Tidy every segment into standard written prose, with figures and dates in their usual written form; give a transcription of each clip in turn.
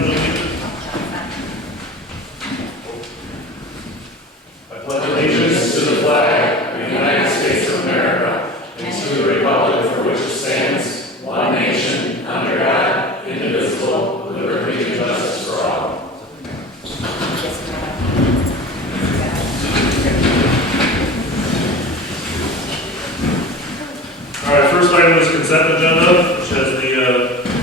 pledge allegiance? I pledge allegiance to the flag of the United States of America and to the republic for which it stands, one nation, under God, indivisible, with liberty and justice for all. All right, first item is consent agenda, which has the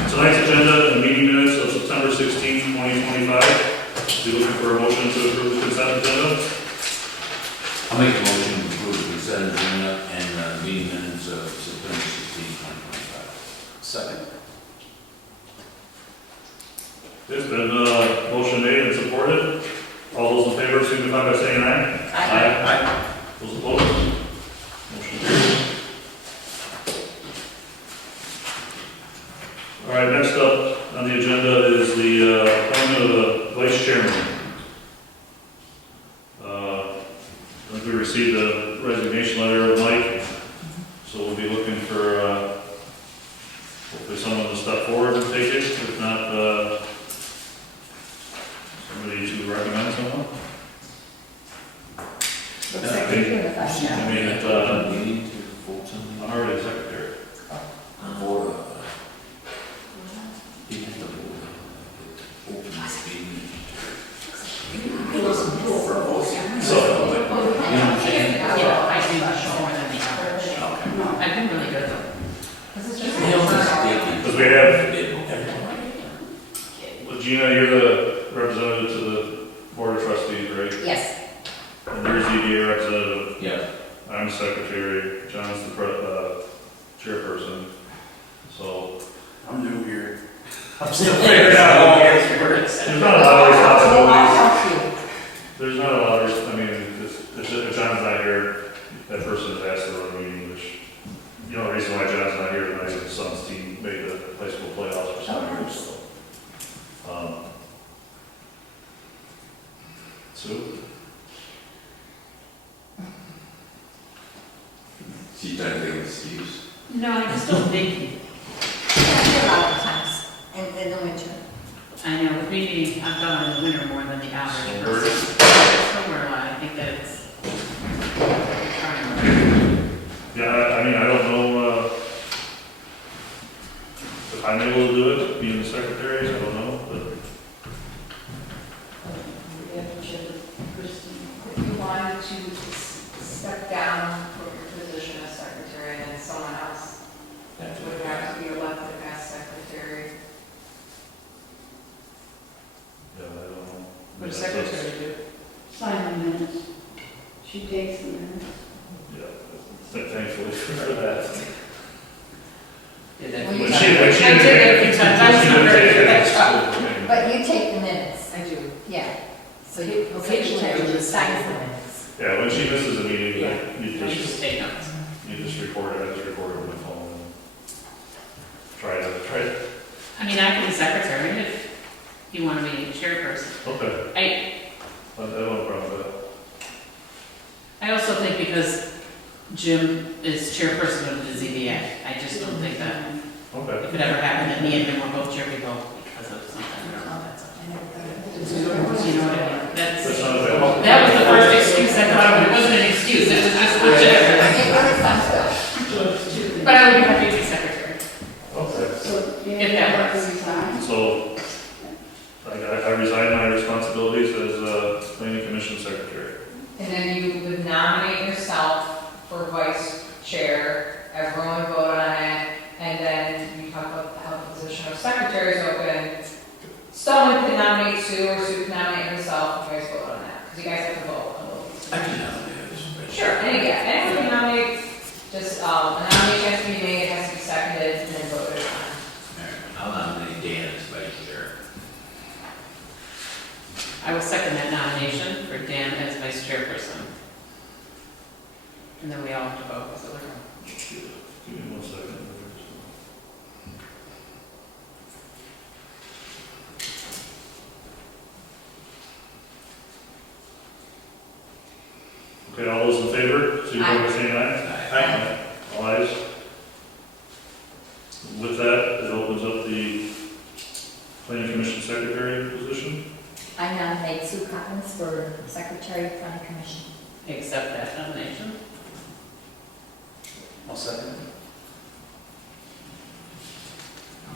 tonight's agenda and meeting minutes of September 16, 2025. Be looking for a motion to approve the consent agenda. I'll make a motion to approve the consent agenda and meeting minutes of September 16, 2025. Second. It's been motion made and supported. All those in favor signify by saying aye. Aye. Those opposed? Motion carries. All right, next up on the agenda is the appointment of the vice chairman. I think we received a resignation letter of Mike, so we'll be looking for hopefully someone to step forward and take it. If not, somebody to recommend someone. Looks like you're here with us now. I mean, Meeting to vote something. I'm already secretary. Or, you have to vote open this meeting. So, You know what I'm saying? Yeah, I do much more than the average. Okay. I've been really good though. because we have, well, Gina, you're the representative to the board of trustees, right? Yes. And you're ZBA representative. Yeah. I'm secretary. John's the chairperson. So I'm new here. I'm still figuring out all these words. There's not a lot of responsibilities. I'll help you. There's not a lot of, I mean, if John's not here, that person is asked to run a meeting, which, you know, the reason why John's not here tonight is his son's team made the high school playoffs for some years, so. Sue? She's trying to think of an excuse. No, I just don't think, A lot of times, in the winter. I know, with me being, I've done in the winter more than the average So person. Somewhere a lot, I think that it's. Yeah, I mean, I don't know, if I'm able to do it, being the secretary, I don't know, but. If you wanted to step down from your position as secretary, then someone else would have to be elected as secretary. Yeah, I don't know. What does secretary do? Sign the minutes. She takes the minutes. Yeah, thankfully for that. Did that Well, few you- times. When she I did that a few times, I was not very good at that job. But you take the minutes. I do. Yeah. So you, occasionally you just sign the minutes. Yeah, when she misses a meeting, Yeah. you I just, just take notes. you just record it, I just record it on my phone and try to, I mean, I can be secretary if you want to be chairperson. okay, I don't have a problem with I also think because Jim is chairperson of the ZBA, I just don't think that that. Okay. if it ever happened that me and him were both chair people because of something, I don't know, that's okay. You know what I mean? That's That's, not a bad. that was the first excuse I thought of. It wasn't an excuse, it was just legit. It really sounds good. But I would be happy to be secretary. Okay. So, If that works. resign. So, I resign my responsibilities as planning commission secretary. And then you would nominate yourself for vice chair, everyone would vote on it, and then you talk about how the position of secretary is open. Someone could nominate Sue, or Sue could nominate herself, you guys vote on that, because you guys have to vote on those. I can nominate this. Sure, anyone can nominate, just, a nomination has to be made, it has to be seconded, and then voted on. I'll nominate Dan as vice chair. I will second that nomination for Dan as vice chairperson. And then we all have to vote, so we're. Give me 1 second. Okay, all those in favor, signify by saying aye. Aye. All ayes. With that, it opens up the planning commission secretary position. I nominate Sue Collins for Secretary of Planning Commission. Accept that nomination. I'll second.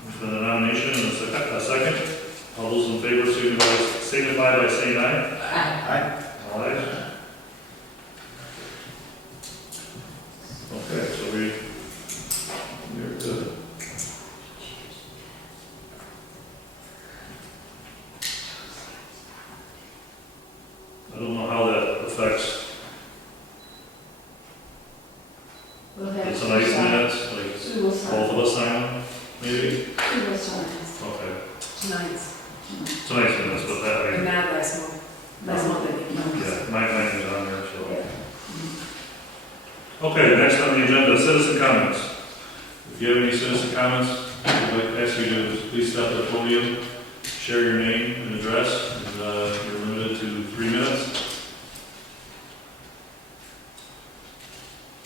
There's been a nomination and a second. All those in favor signify by saying aye. Aye. Aye. Okay, so we're good. I don't know how that affects We'll the have tonight's Sue minutes, like Sue will both sign. of us sign them, maybe? Sue will sign. Okay, Tonight's. tonight's minutes, but that, And way, not last month. Last month, I didn't. yeah, my name is on there, so. Yeah. Okay, next on the agenda, citizen comments. If you have any citizen comments, I'd like to ask you to please step to the podium, share your name and address, and you're limited to 3 minutes.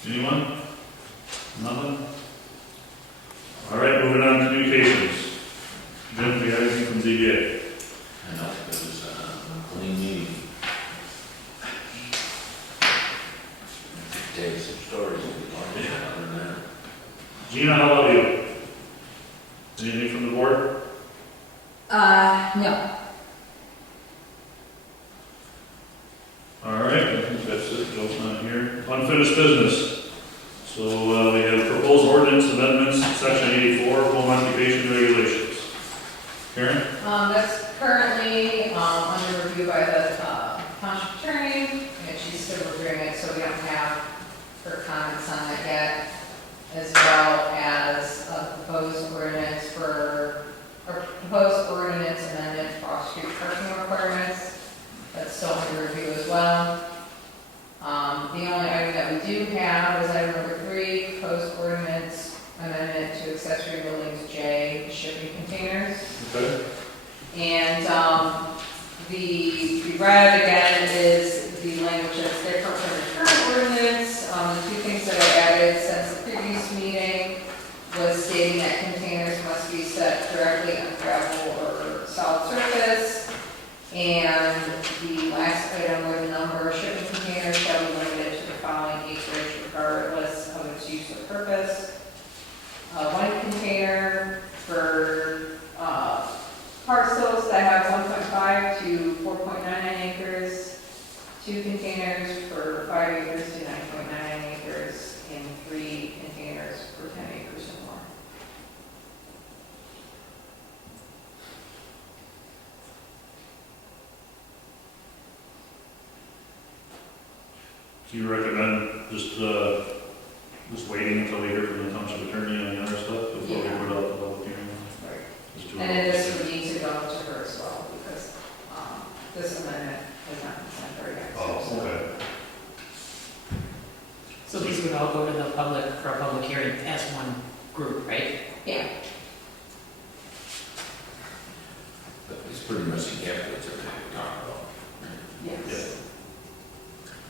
Anyone? Nothing? All right, moving on to communications. Jim, do you have anything from ZBA? I know, it was a clean meeting. Tell you some stories if you want to, other than that. Gina, how about you? Anything from the board? No. All right, I think that's it, Joe's not here. Unfinished business. So we have proposed ordinance amendments, section 84, home occupation regulations. Karen? That's currently, under review by the, township attorney, and she's still reviewing it, so we don't have her comments on it yet, as well as a proposed ordinance amendment for off-street parking requirements. That's still under review as well. The only item that we do have is item number 3, proposed ordinance amendment to accessory buildings J, shipping containers. Okay. And the red again is the language that's different from the current ordinance. The 2 things that I added since the previous meeting was stating that containers must be set directly on gravel or solid surface. And the last item where the number of shipping containers shall be limited to the following acreage regardless of its use or purpose. 1 container for parcels that have 1.5 to 4.99 acres, 2 containers for 5 acres to 9.99 acres, and 3 containers for 10 acres or more. Do you recommend just waiting until we hear from the township attorney on the other stuff before we Yeah. put out the public hearing? Right. Just do And it. then this would need to go to her as well, because this amendment has not been sent her yet. Oh, okay. So these would all go to the public for a public hearing as one group, right? Yeah. But it's pretty much encapsulates everything we talked about. Yes.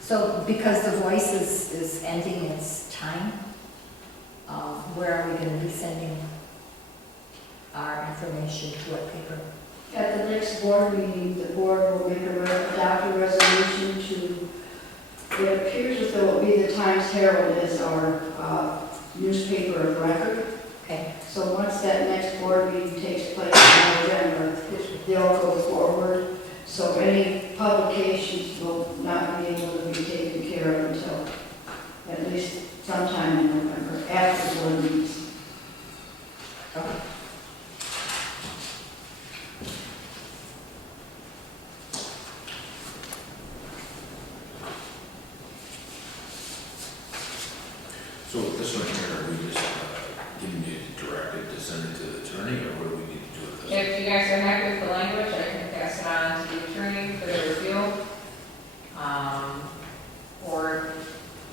So because the voice is ending its time, where are we going to be sending our information to what paper? At the next board meeting, the board will adopt a resolution to, it appears as though it will be the Times Herald as our newspaper of record. Okay. So once that next board meeting takes place in November, they'll go forward. So any publications will not be able to be taken care of until at least sometime in November, after the board meets. Okay. So with this one here, are we just giving you the directive to send it to the attorney, or what do we need to do with this? If you guys are happy with the language, I can pass it on to the attorney for their review. Or if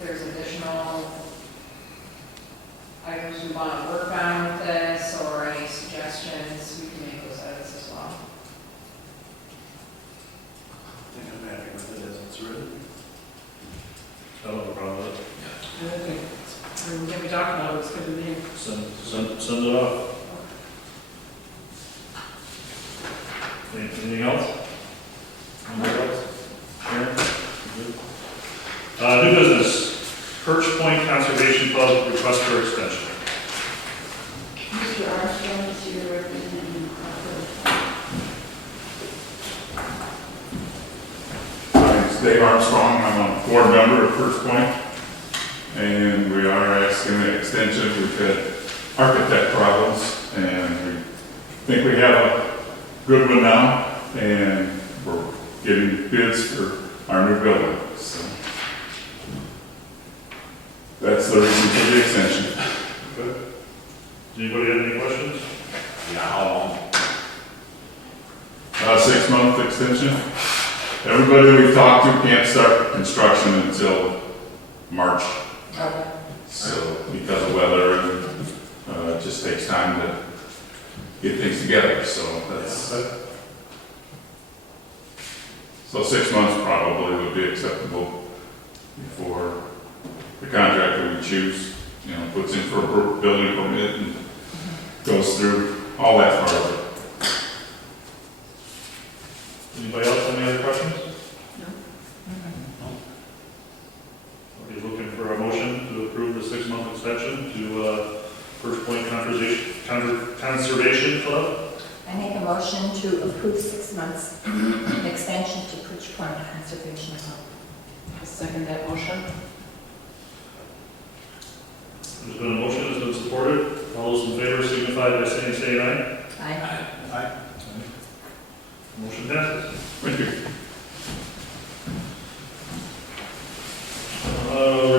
there's additional items we want to work on with this, or any suggestions, we can make those edits as well. I think I'm happy with it as it's written. I don't have a problem with it. Okay. We talked about it, it's good to me. Send it off. Anything else? Anybody else? Sharon? Good? New business, Perch Point Conservation Club request for extension. Mr. Armstrong is here representing My name's Dave Armstrong, I'm a board member of First Point, and we are asking an extension. We've had architect problems, and we think we have a good one now, and we're getting bids for our new building, so that's the reason for the extension. Okay. Does anybody have any questions? Yeah, how long? 6-month extension. Everybody that we've talked to can't start construction until March. Okay. So because of weather and it just takes time to get things together, so that's, so 6 months probably would be acceptable before the contractor we choose, puts in for a building permit and goes through all that part of it. Anybody else have any other questions? Mm-hmm. Are you looking for a motion to approve the 6-month extension to First Point Conservation Club? I make a motion to approve 6 months extension to Perch Point Conservation Club. I'll second that motion. There's been a motion, it's been supported. All those in favor signify by saying aye. Aye. Aye. Motion passes. Thank you.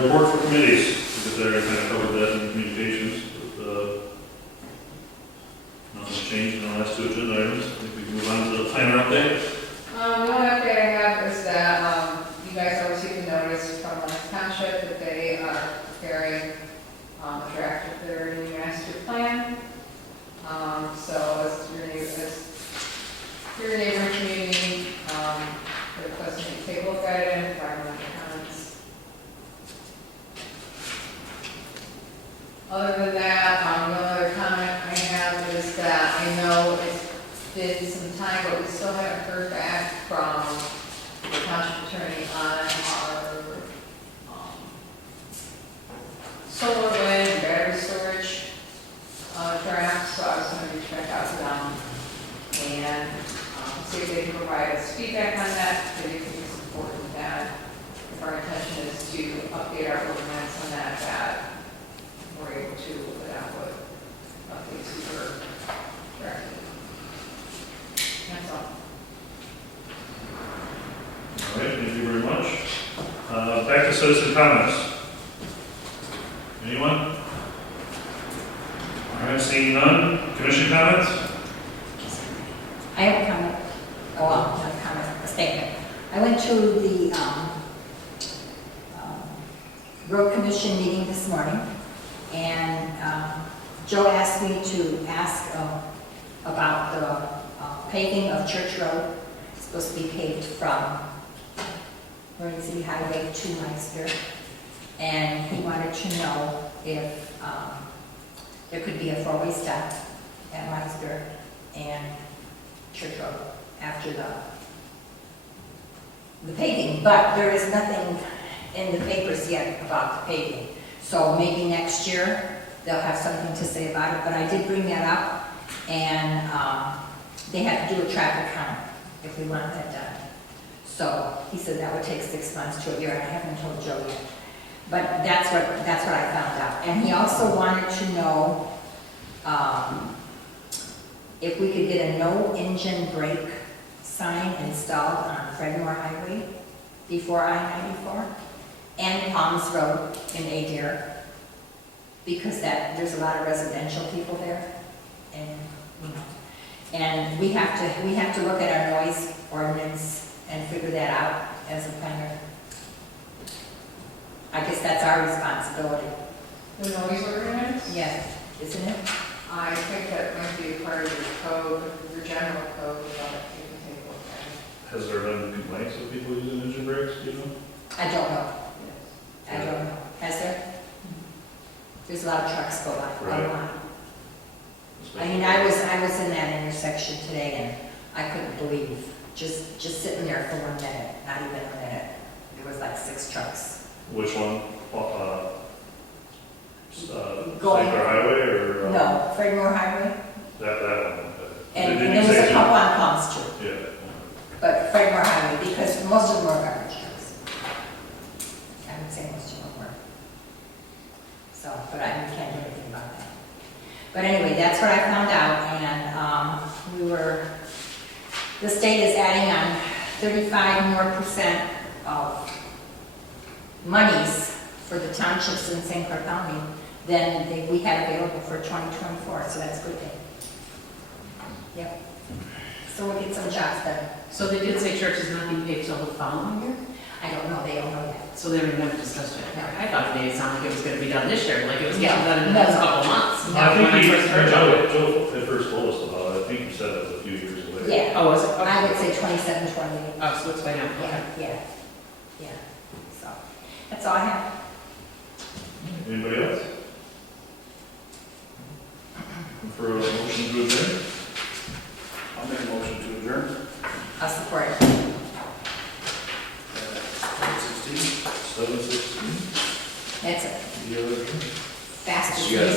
Report for committees, because I kind of covered that in communications, but nothing's changed in the last 2 agenda items. I think we can move on to the planner update. The only update I have is that, you guys all received a notice from the Township that they are preparing a draft of their new master plan. So as your neighboring community, they're requesting you to take a look at it and provide them with comments. Other than that, the only other comment I have is that I know it's been some time, but we still haven't heard back from the township attorney on our solar, wind, and battery storage draft, so I was going to reach back out to them and see if they can provide us feedback on that, if they think it's important that if our intention is to update our ordinance on that we're able to look it out with updates to her directly. That's all. All right, thank you very much. Back to citizen comments. Anyone? All right, seeing none. Commission comments? I have a comment, not a comment, a statement. I went to the road commission meeting this morning, and Joe asked me to ask about the paving of Church Road. It's supposed to be paved from Emergency Highway to Meister, and he wanted to know if there could be a 4-way stop at Meister and Church Road after the paving, but there is nothing in the papers yet about the paving. So maybe next year they'll have something to say about it, but I did bring that up, and they have to do a traffic count if we want that done. So he said that would take 6 months to a year, and I haven't told Joe yet. But that's what I found out. And he also wanted to know if we could get a no engine brake sign installed on Fredmore Highway before I-94 and Palms Road in Adair, because there's a lot of residential people there, and we have to look at our noise ordinance and figure that out as a planner. I guess that's our responsibility. The noise ordinance? Yes, isn't it? I think that might be a part of your code, your general code, but you can take a look at it. Has there been complaints of people using engine brakes, do you know? I don't know. Yes. I don't know. Has there? There's a lot of trucks go by. Right. I mean, I was in that intersection today, and I couldn't believe, just sitting there for 1 minute, not even a minute. There was like 6 trucks. Which one? Going- St. Clair Highway or? No, Fredmore Highway, That one. and Did there you was say a couple on Palms too, Yeah. but Fredmore Highway, because most of them were garbage trucks. I would say most of them were. So, but I can't do anything about that. But anyway, that's what I found out, and the state is adding on 35% more of monies for the townships in St. Clair County than we had available for 2024, so that's a good thing. Yep. So we'll get some jobs done. So they did say church is not being paid till the following year? I don't know, they don't know that. So they were never discussed it. No. I thought it made it sound like it was gonna be done this year, like it was No. getting done in the No. next couple of months. No. I think When he, first heard about it. Joe had first told us about it, I think you said it was a few years away. Yeah, Oh, was it? I would say 27, 28. Oh, so it's by now. Yeah. So, that's all I have. Anybody else? For a motion to adjourn? I'll make a motion to adjourn. I'll support it. 7:16. 7:16. That's it. The other. Fastest. You got a